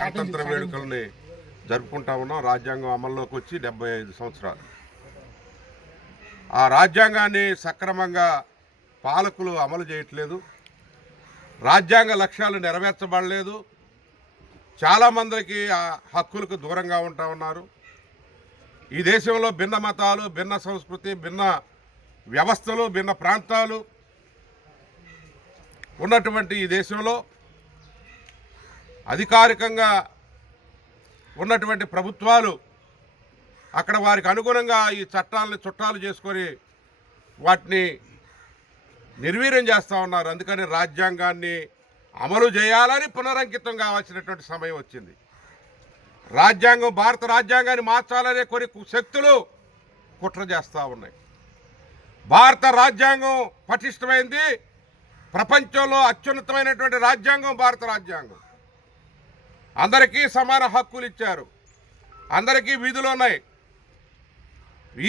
స్వాతంత్ర వేడుకల్ని జరుపుకుంటా ఉన్నాం. రాజ్యాంగం అమల్లోకి వచ్చి 75 సంవత్సరాలు. ఆ రాజ్యాంగాన్ని సక్రమంగా పాలకులు అమలు చేయట్లేదు. రాజ్యాంగ లక్ష్యాలు నెరవేర్చబడలేదు. చాలామందికి ఆ హక్కులకు దూరంగా ఉంటా ఉన్నారు. ఈ దేశంలో భిన్న మతాలు, భిన్న సంస్కృతి, భిన్న వ్యవస్థలు, భిన్న ప్రాంతాలు ఉన్నటువంటి ఈ దేశంలో అధికారికంగా ఉన్నటువంటి ప్రభుత్వాలు అక్కడ వారికి అనుగుణంగా ఈ చట్టాలను చుట్టాలు చేసుకొని వాటిని నిర్వీర్యం చేస్తూ ఉన్నారు. అందుకని రాజ్యాంగాన్ని అమలు చేయాలని పునరంకితం కావాల్సినటువంటి సమయం వచ్చింది. భారత రాజ్యాంగాన్ని మార్చాలనే కొన్ని శక్తులు కుట్ర చేస్తూ ఉన్నాయి. భారత రాజ్యాంగం పటిష్టమైంది. ప్రపంచంలో అత్యున్నతమైనటువంటి రాజ్యాంగం భారత రాజ్యాంగం. అందరికీ సమాన హక్కులు ఇచ్చారు. అందరికీ విధులు ఉన్నాయి.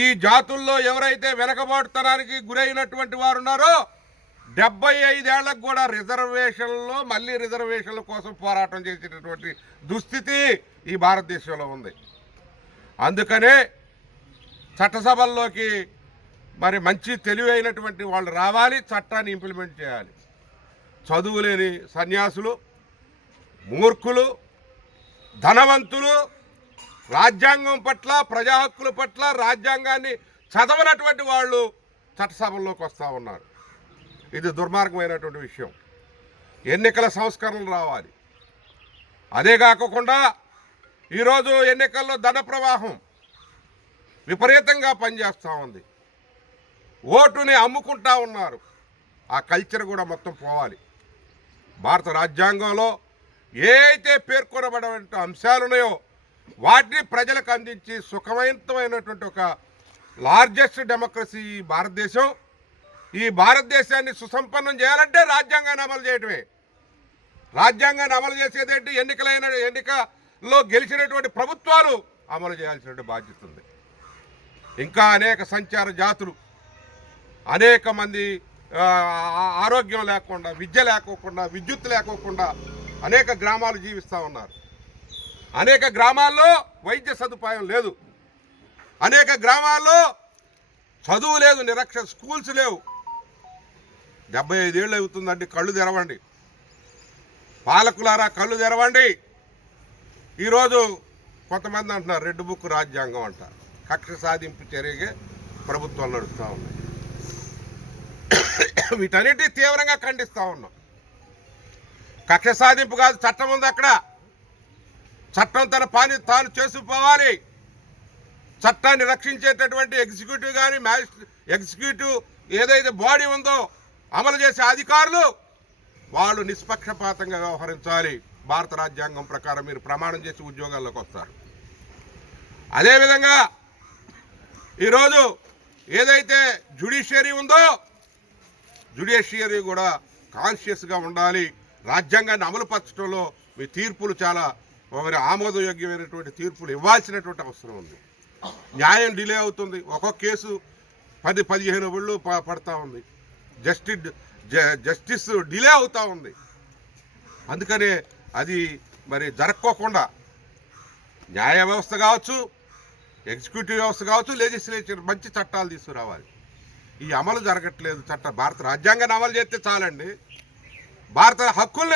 ఈ జాతుల్లో ఎవరైతే వెనకబాటుతనానికి గురైనటువంటి వారు ఉన్నారో 75 ఏళ్లకు కూడా రిజర్వేషన్లో మళ్ళీ రిజర్వేషన్ల కోసం పోరాటం చేసేటటువంటి దుస్థితి ఈ భారతదేశంలో ఉంది. అందుకనే చట్టసభల్లోకి మరి మంచి తెలివైనటువంటి వాళ్ళు రావాలి, చట్టాన్ని ఇంప్లిమెంట్ చేయాలి. చదువులేని సన్యాసులు, మూర్ఖులు, ధనవంతులు రాజ్యాంగం పట్ల, ప్రజా హక్కుల పట్ల, రాజ్యాంగాన్ని చదవనటువంటి వాళ్ళు చట్టసభల్లోకి వస్తూ ఉన్నారు. ఇది దుర్మార్గమైనటువంటి విషయం. ఎన్నికల సంస్కరణలు రావాలి. అదే కాకుండా ఈరోజు ఎన్నికల్లో ధన ప్రవాహం విపరీతంగా పనిచేస్తూ ఉంది. ఓటుని అమ్ముకుంటా ఉన్నారు. ఆ కల్చర్ కూడా మొత్తం పోవాలి. భారత రాజ్యాంగంలో ఏ అయితే పేర్కొనబడిన అంశాలు ఉన్నాయో వాటిని ప్రజలకు అందించి సుఖవంతమైనటువంటి ఒక లార్జెస్ట్ డెమోక్రసీ ఈ భారతదేశం. ఈ భారతదేశాన్ని సుసంపన్నం చేయాలంటే రాజ్యాంగాన్ని అమలు చేయటమే. రాజ్యాంగాన్ని అమలు చేసేదేంటి? ఎన్నికల్లో గెలిచినటువంటి ప్రభుత్వాలు అమలు చేయాల్సినటువంటి బాధ్యత ఉంది. ఇంకా అనేక సంచార జాతులు, అనేక మంది ఆరోగ్యం లేకుండా, విద్య లేకోకుండా, విద్యుత్ లేకోకుండా అనేక గ్రామాలు జీవిస్తూ ఉన్నారు. అనేక గ్రామాల్లో వైద్య సదుపాయం లేదు. అనేక గ్రామాల్లో చదువు లేదు, స్కూల్స్ లేవు. 75 ఏళ్ళు అవుతుందండి. కళ్ళు తెరవండి పాలకులారా, కళ్ళు తెరవండి. ఈరోజు కొంతమంది అంటున్నారు రెడ్ బుక్ రాజ్యాంగం అంట. కక్ష సాధింపు చర్యగా ప్రభుత్వాలు నడుస్తూ ఉన్నాయి. వీటన్నిటి తీవ్రంగా ఖండిస్తూ ఉన్నాం. కక్ష సాధింపు కాదు, చట్టం ఉంది అక్కడ. చట్టం తన పని తాను చేసుకుపోవాలి. చట్టాన్ని రక్షించేటటువంటి ఎగ్జిక్యూటివ్ కానీ ఎగ్జిక్యూటివ్ ఏదైతే బాడీ ఉందో అమలు చేసే అధికారులు వాళ్ళు నిష్పక్షపాతంగా వ్యవహరించాలి. భారత రాజ్యాంగం ప్రకారం మీరు ప్రమాణం చేసి ఉద్యోగాల్లోకి వస్తారు. అదేవిధంగా ఈరోజు ఏదైతే జ్యుడిషియరీ ఉందో జ్యుడిషియరీ కూడా కాన్షియస్గా ఉండాలి. రాజ్యాంగాన్ని అమలుపరచడంలో మీ తీర్పులు చాలా మరి ఆమోదయోగ్యమైనటువంటి తీర్పులు ఇవ్వాల్సినటువంటి అవసరం ఉంది. న్యాయం డిలే అవుతుంది. ఒక్కొక్క కేసు 10-15 ఏళ్ళు పడతా ఉంది. జస్టిస్ డిలే అవుతూ ఉంది. అందుకనే అది మరి జరక్కోకుండా న్యాయ వ్యవస్థ కావచ్చు, ఎగ్జిక్యూటివ్ వ్యవస్థ కావచ్చు, లెజిస్లేచర్ మంచి చట్టాలు తీసుకురావాలి. ఈ అమలు జరగట్లేదు. భారత రాజ్యాంగాన్ని అమలు చేస్తే చాలండి. భారత హక్కుల్ని